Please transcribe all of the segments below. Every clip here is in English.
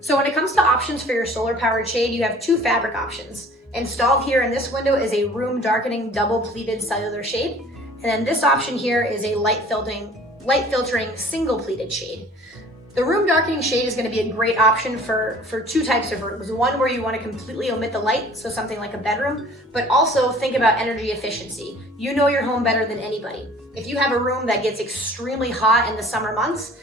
So when it comes to options for your solar powered shade, you have two fabric options. Installed here in this window is a room darkening double pleated cellular shade. And then this option here is a light filtering single pleated shade. The room darkening shade is going to be a great option for two types of rooms. One where you want to completely omit the light, so something like a bedroom, but also think about energy efficiency. You know your home better than anybody. If you have a room that gets extremely hot in the summer months,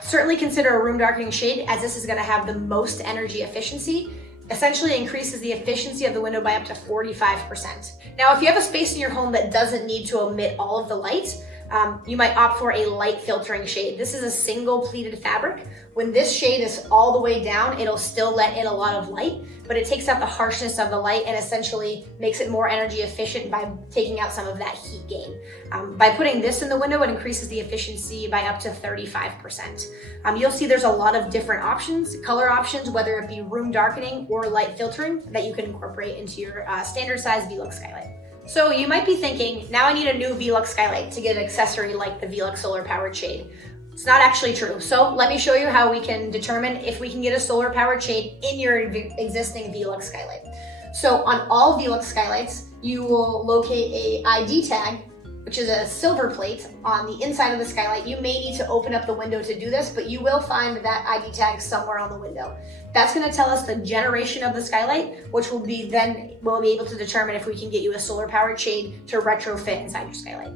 certainly consider a room darkening shade, as this is going to have the most energy efficiency. Essentially increases the efficiency of the window by up to 45%. Now, if you have a space in your home that doesn't need to omit all of the light, you might opt for a light filtering shade. This is a single pleated fabric. When this shade is all the way down, it'll still let in a lot of light, but it takes out the harshness of the light and essentially makes it more energy efficient by taking out some of that heat gain. By putting this in the window, it increases the efficiency by up to 35%. You'll see there's a lot of different options, color options, whether it be room darkening or light filtering, that you can incorporate into your standard size Velux skylight. So you might be thinking, now I need a new Velux skylight to get an accessory like the Velux solar powered shade. It's not actually true. So let me show you how we can determine if we can get a solar powered shade in your existing Velux skylight. So on all Velux skylights, you will locate a ID tag, which is a silver plate on the inside of the skylight. You may need to open up the window to do this, but you will find that ID tag somewhere on the window. That's going to tell us the generation of the skylight, which we'll be able to determine if we can get you a solar powered shade to retrofit inside your skylight.